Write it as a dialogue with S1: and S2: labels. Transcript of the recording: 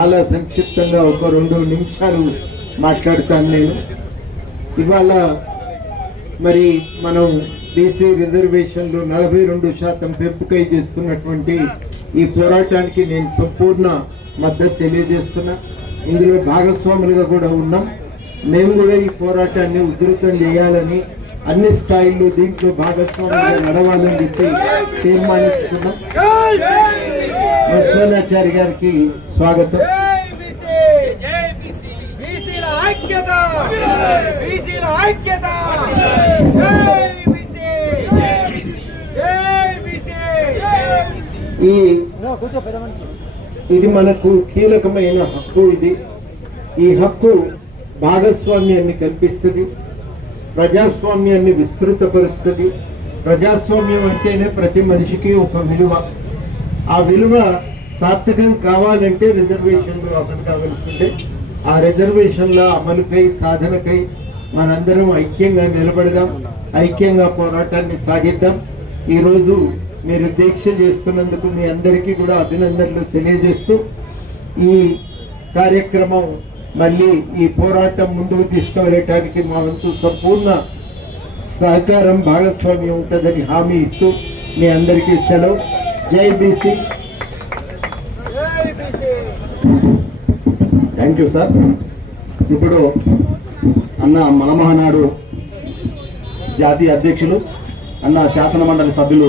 S1: చాలా సంక్షిప్తంగా ఒక రెండు నిమిషాలు మాట్లాడతాను నేను. ఇవాళ మరి మనం బీసీ రిజర్వేషన్లు నలభై రెండు శాతం పెంపుకై చేస్తున్నటువంటి ఈ పోరాటానికి నేను సంపూర్ణ మద్దతు తెలియజేస్తున్నా. ఇందులో భాగస్వాములుగా కూడా ఉన్నాం. మేము కూడా ఈ పోరాటాన్ని ఉధృతం చేయాలని అన్ని స్థాయిల్లో దీంట్లో భాగస్వాములుగా నడవాలని చెప్పి తీర్మానించుకున్నాం. నరసింహాచారి గారికి స్వాగతం.
S2: ఐక్యత ఐక్యత.
S1: ఈ ఇది మనకు కీలకమైన హక్కు ఇది. ఈ హక్కు భాగస్వామ్యాన్ని కల్పిస్తుంది ప్రజాస్వామ్యాన్ని విస్తృతపరుస్తుంది. ప్రజాస్వామ్యం అంటేనే ప్రతి మనిషికి ఒక విలువ. ఆ విలువ సార్థకం కావాలంటే రిజర్వేషన్లు అమలు కావాల్సిందే. ఆ రిజర్వేషన్ల అమలుకై సాధనకై మనందరం ఐక్యంగా నిలబడదాం ఐక్యంగా పోరాటాన్ని సాగిద్దాం. ఈరోజు మీరు దీక్ష చేస్తున్నందుకు మీ అందరికీ కూడా అభినందనలు తెలియజేస్తూ ఈ కార్యక్రమం మళ్ళీ ఈ పోరాటం ముందుకు తీసుకువెళ్ళటానికి మా వంతు సంపూర్ణ సహకారం భాగస్వామ్యం ఉంటుందని హామీ ఇస్తూ మీ అందరికీ సెలవు.
S2: జై బీసీ
S3: థ్యాంక్ యూ సార్. ఇప్పుడు అన్న మనమహనాడు జాతీయ అధ్యక్షులు అన్న శాసన మండలి సభ్యులు